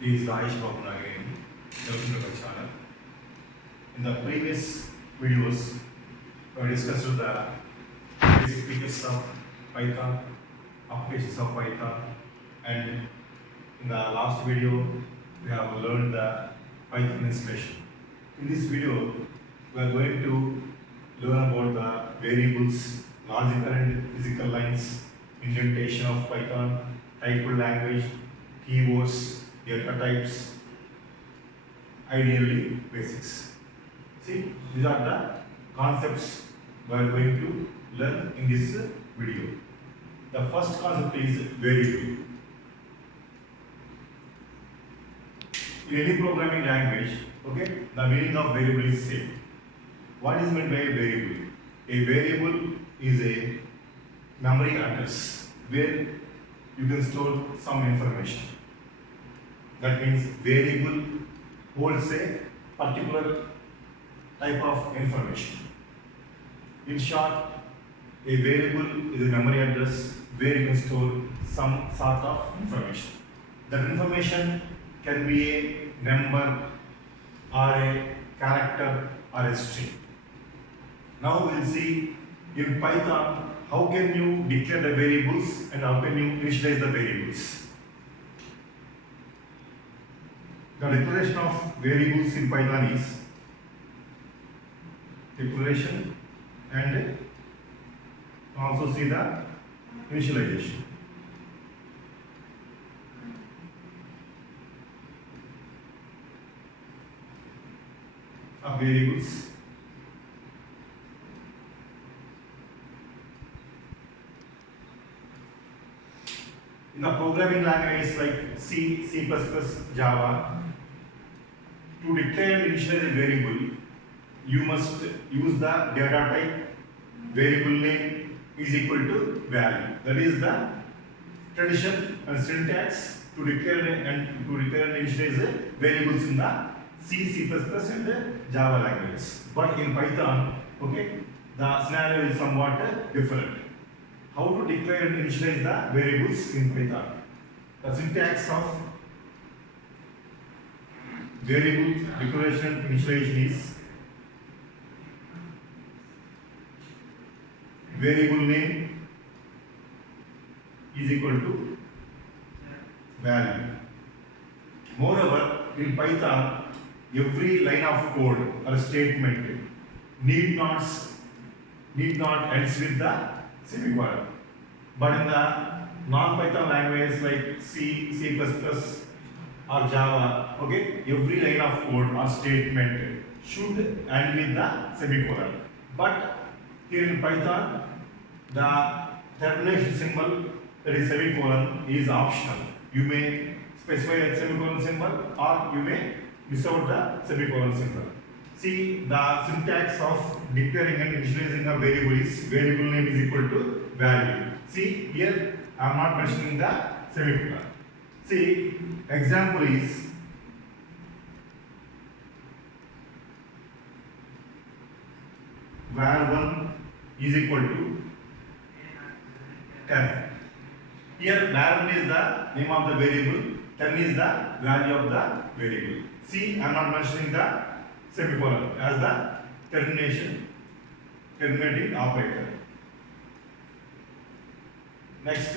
This is Rajesh Babu again. Welcome to my channel. In the previous videos, we discussed the basic features of Python, applications of Python, and in the last video, we have learned the Python installation. In this video, we are going to learn about the variables, logical and physical lines, indentation of Python, typed language, keywords, data types, ideally basics. See, these are the concepts we are going to learn in this video. The first concept is variable. In any programming language, okay, the meaning of variable is same. What is meant by a variable? A variable is a memory address where you can store some information. That means variable holds a particular type of information. In short, a variable is a memory address where you can store some sort of information. That information can be a number or a character or a string. Now we will see in Python how can you declare the variables and how can you initialize the variables. The declaration of variables in Python is declaration and also see the initialization. Of variables. In the programming languages like C, C++, Java, to declare and initialize a variable, you must use the data type variable name is equal to value. That is the tradition and syntax to declare and initialize variables in the C, C++ and Java languages. But in Python, okay, the scenario is somewhat different. How to declare and initialize the variables in Python? The syntax of variable declaration initialization is variable name is equal to value. Moreover, in Python, every line of code or statement need not ends with the semicolon. But in the non-Python languages like C, C++, or Java, okay, every line of code or statement should end with the semicolon. But here in Python, the termination symbol, that is semicolon, is optional. You may specify a semicolon symbol or you may miss out the semicolon symbol. See, the syntax of declaring and initializing a variable is variable name is equal to value. See, here I am not mentioning the semicolon. See, example is var1 is equal to 10. Here var1 is the name of the variable, 10 is the value of the variable. See, I am not mentioning the semicolon as the terminating operator. Next,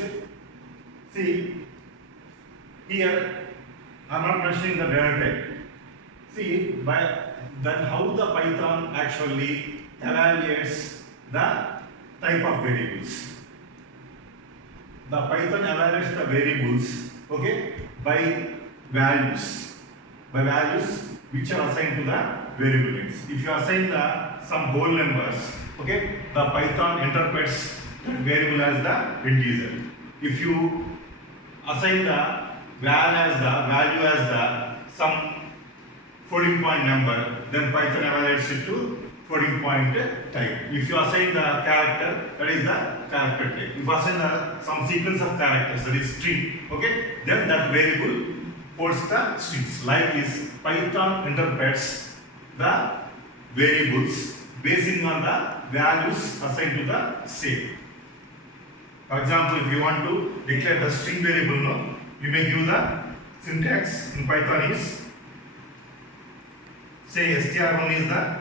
see, here I am not mentioning the data type. See, by then how the Python actually evaluates the type of variables. The Python evaluates the variables, okay, by values which are assigned to the variable names. If you assign some whole numbers, okay, the Python interprets that variable as the integer. If you assign the value as the some floating point number, then Python evaluates it to floating point type. If you assign the character, that is the character type. If you assign some sequence of characters, that is string, okay, then that variable holds the strings. Like this, Python interprets the variables basing on the values assigned to the same. For example, if you want to declare the string variable, no, you may give the syntax in Python is, say str1 is the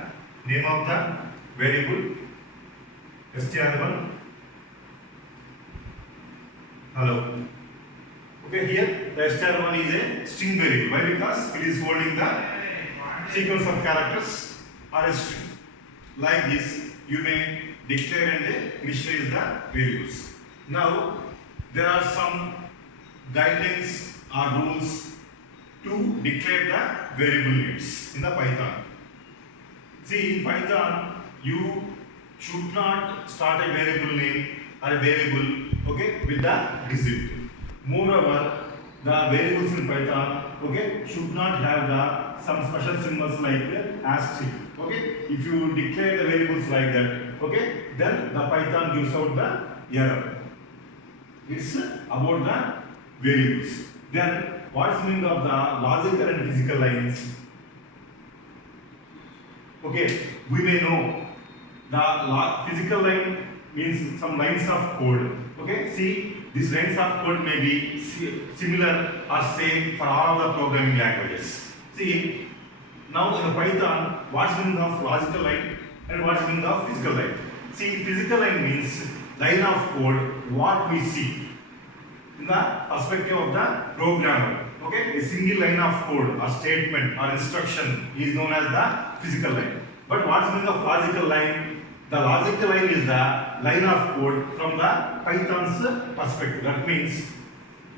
name of the variable, str1 hello. Okay, here the str1 is a string variable. Why? Because it is holding the sequence of characters or a string. Like this, you may declare and initialize the variables. Now, there are some guidelines or rules to declare the variable names in the Python. See, in Python, you should not start a variable name or a variable, okay, with the digit. Moreover, the variables in Python, okay, should not have some special symbols like asterisk. Okay, if you declare the variables like that, okay, then the Python gives out the error. It's about the variables. Then, what's the meaning of the logical and physical lines? Okay, we may know the physical line means some lines of code. Okay, see, these lines of code may be similar or same for all the programming languages. See, now in Python, what's the meaning of logical line and what's the meaning of physical line? See, physical line means line of code, what we see in the perspective of the programmer. Okay, a single line of code or statement or instruction is known as the physical line. But what's the meaning of logical line? The logical line is the line of code from the Python's perspective. That means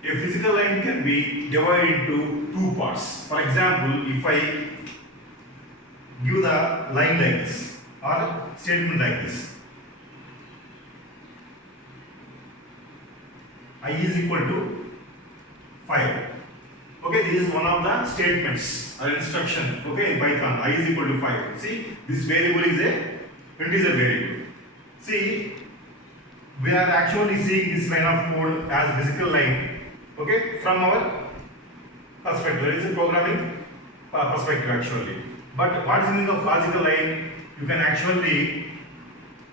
a physical line can be divided into two parts. For example, if I give the line like this or statement like this, I is equal to 5. Okay, this is one of the statements or instruction, okay, in Python. I is equal to 5. See, this variable is a integer variable. See, we are actually seeing this line of code as a physical line, okay, from our perspective. There is a programming perspective actually. But what is the meaning of logical line? You can actually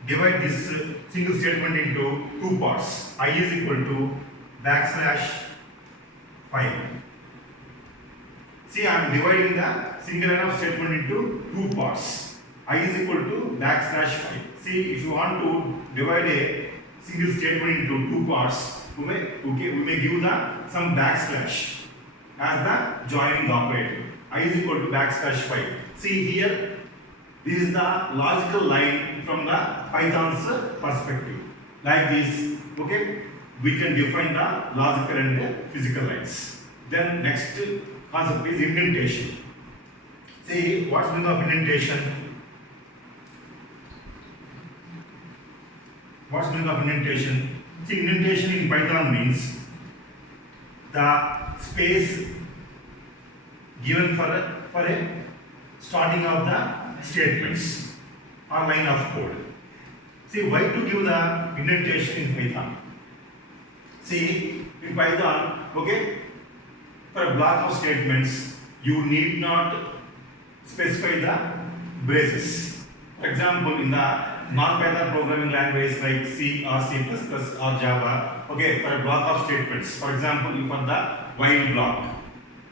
divide this single statement into two parts. I is equal to backslash 5. See, I am dividing the single line of statement into two parts. I is equal to backslash 5. See, if you want to divide a single statement into two parts, we may give some backslash as the joining operator. I is equal to backslash 5. See here, this is the logical line from the Python's perspective. Like this, okay, we can define the logical and physical lines. Then next concept is indentation. See, what's the meaning of indentation? What's the meaning of indentation? See, indentation in Python means the space given for a starting of the statements or line of code. See, why to give the indentation in Python? See, in Python, okay, for a block of statements, you need not specify the braces. For example, in the non-Python programming language like C or C++ or Java, okay, for a block of statements, for example, for the while block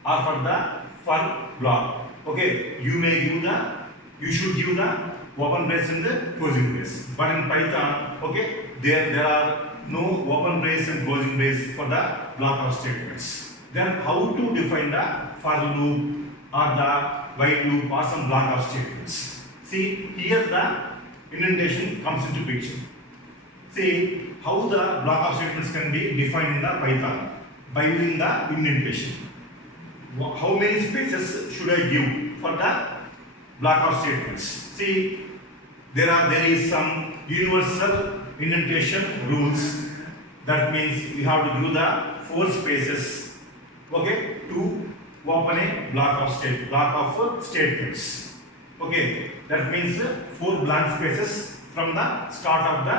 or for the for block, okay, you should give the open brace and the closing brace. But in Python, okay, there are no open brace and closing brace for the block of statements. Then how to define the for loop or the while loop or some block of statements? See, here the indentation comes into picture. See how the block of statements can be defined in the Python by using the indentation. How many spaces should I give for the block of statements? See, there is some universal indentation rules. That means we have to give the 4 spaces, okay, to open a block of statements. Okay, that means 4 blank spaces from the start of the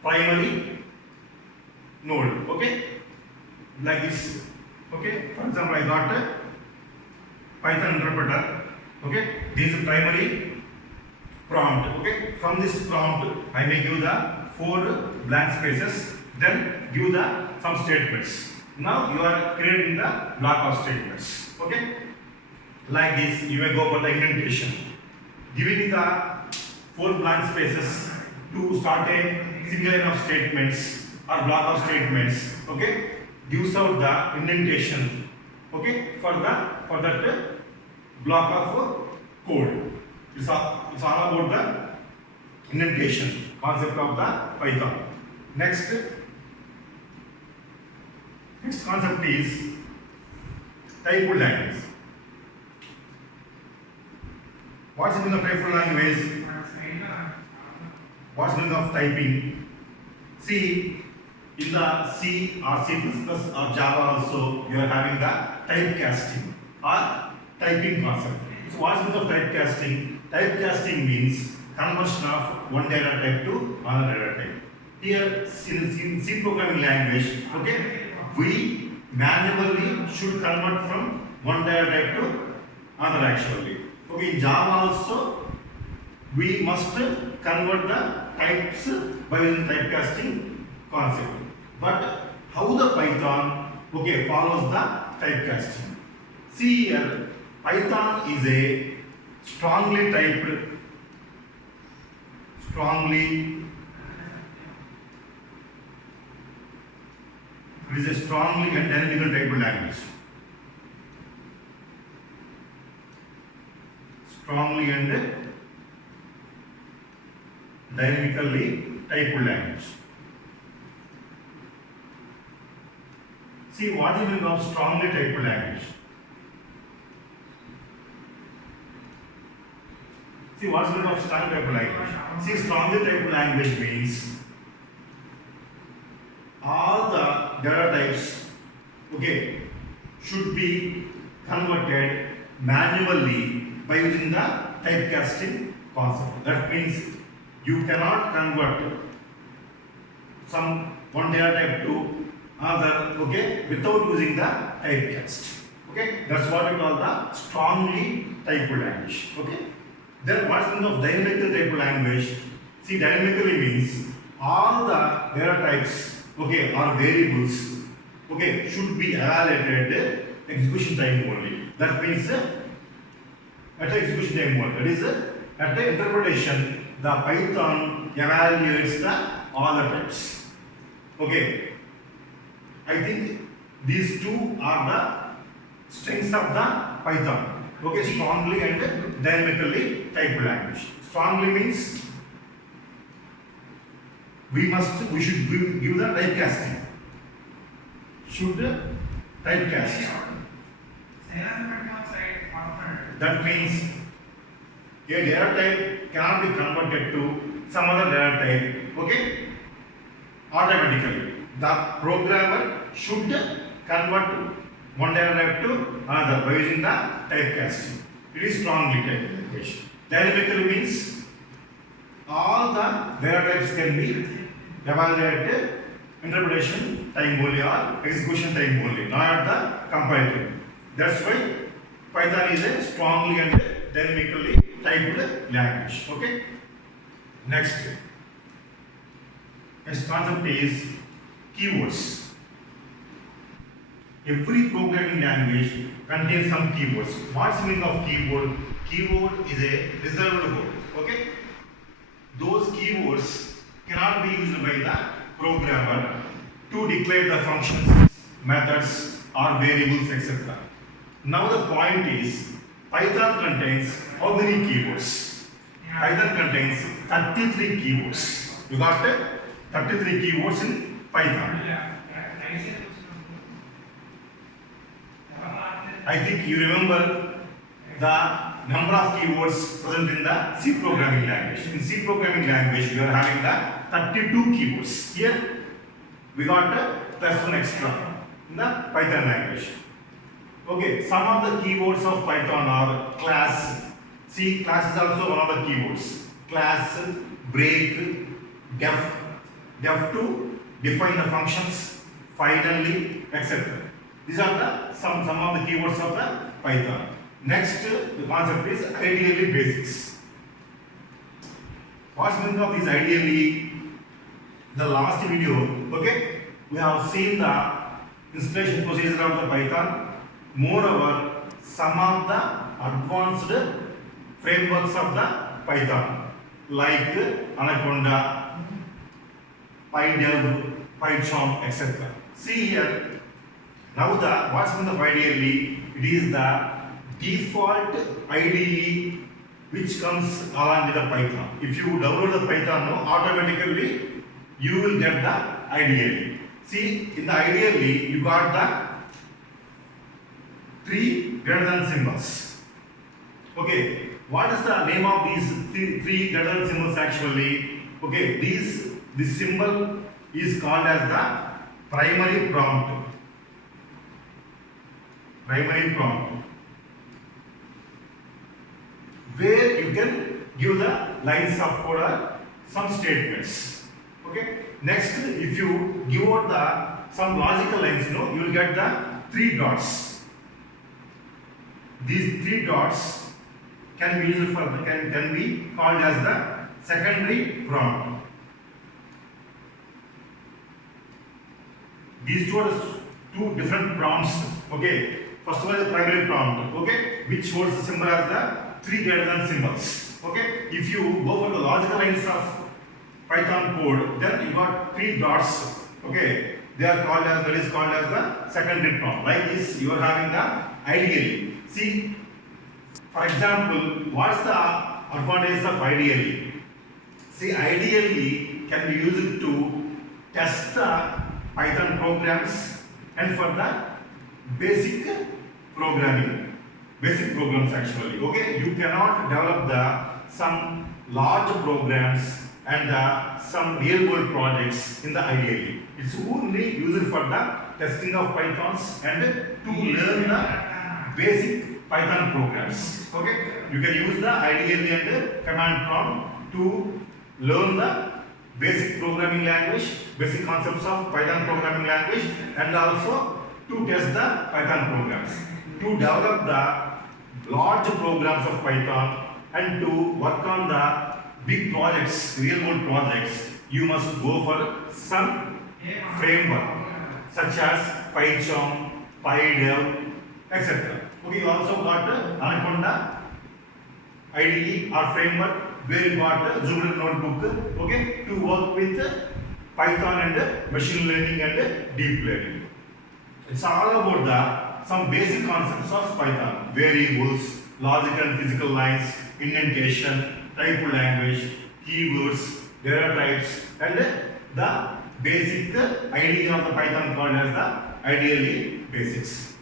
primary node. Okay, like this. Okay, for example, I got a Python interpreter. Okay, this is primary prompt. Okay, from this prompt, I may give the 4 blank spaces, then give the some statements. Now you are creating the block of statements. Okay, like this, you may go for the indentation, giving the 4 blank spaces to start a single line of statements or block of statements. Okay, gives out the indentation. Okay, for that block of code. It's all about the indentation concept of the Python. Next concept is typed language. What's the meaning of typed language? What's the meaning of typing? See, in the C or C++ or Java also, you are having the typecasting or typing concept. So what's the meaning of typecasting? Typecasting means conversion of one data type to another data type. Here, in C programming language, okay, we manually should convert from one data type to another actually. Okay, in Java also, we must convert the types by using typecasting concept. But how the Python, okay, follows the typecasting? See here, Python is a strongly typed, it is a strongly and dynamically typed language. Strongly and dynamically typed language. See, what is the meaning of strongly typed language? See, what's the meaning of strongly typed language? See, strongly typed language means all the data types, okay, should be converted manually by using the typecasting concept. That means you cannot convert one data type to another, okay, without using the typecast. Okay, that's what we call the strongly typed language. Okay. Then what's the meaning of dynamically typed language? See, dynamically means all the data types, okay, or variables, okay, should be evaluated execution time only. That means at the execution time only. That is at the interpretation, the Python evaluates all the types. Okay, I think these two are the strengths of the Python. Okay, strongly and dynamically typed language. Strongly means we should give the typecasting. Should typecast. That means a data type cannot be converted to some other data type, okay, automatically. The programmer should convert one data type to another by using the typecasting. It is strongly typed language. Dynamically means all the data types can be evaluated interpretation time only or execution time only, not the compiling. That's why Python is a strongly and dynamically typed language. Okay. Next concept is keywords. Every programming language contains some keywords. What's the meaning of keyword? Keyword is a reserved word. Okay. Those keywords cannot be used by the programmer to declare the functions, methods, or variables, etc. Now the point is, Python contains how many keywords? Python contains 33 keywords. You got 33 keywords in Python. I think you remember the number of keywords present in the C programming language. In C programming language, you are having the 32 keywords. Here, we got plus one extra in the Python language. Okay, some of the keywords of Python are class. See, class is also one of the keywords. Class, break, def to define the functions, finally, etc. These are the some of the keywords of the Python. Next, the concept is ideally basics. What's the meaning of this ideally? The last video, okay, we have seen the installation procedure of the Python. Moreover, some of the advanced frameworks of the Python like Anaconda, PyDev, PyCharm, etc. See here, now what's in the IDE? It is the default IDE which comes along with the Python. If you download the Python, automatically you will get the IDE. See, in the IDE you got the three greater than symbols. Okay, what is the name of these three greater than symbols actually? Okay, this symbol is called as the primary prompt. Primary prompt, where you can give the lines of code or some statements. Okay. Next, if you give out the some logical lines, you will get the three dots. These three dots can be used for can be called as the secondary prompt. These two different prompts. Okay. First one is the primary prompt. Okay, which holds the symbol as the three greater than symbols. Okay. If you go for the logical lines of Python code, then you got three dots. Okay, they are called as the secondary prompt. Like this, you are having the IDE. See, for example, what's the advantage of IDE? See, IDE can be used to test the Python programs and for the basic programs actually. Okay, you cannot develop some large programs and some real world projects in the IDE. It's only used for the testing of Pythons and to learn the basic Python programs. Okay, you can use the IDE and command prompt to learn the basic programming language, basic concepts of Python programming language, and also to test the Python programs. To develop the large programs of Python and to work on the big projects, real world projects, you must go for some framework such as PyCharm, PyDev, etc. Okay, you also got Anaconda IDE or framework where you got Jupyter Notebook, okay, to work with Python and machine learning and deep learning. It's all about some basic concepts of Python: variables, logical and physical lines, indentation, type language, keywords, data types, and the basic idea of the Python called as the IDE basics.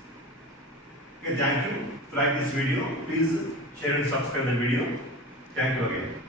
Okay, thank you. If you like this video, please share and subscribe the video. Thank you again.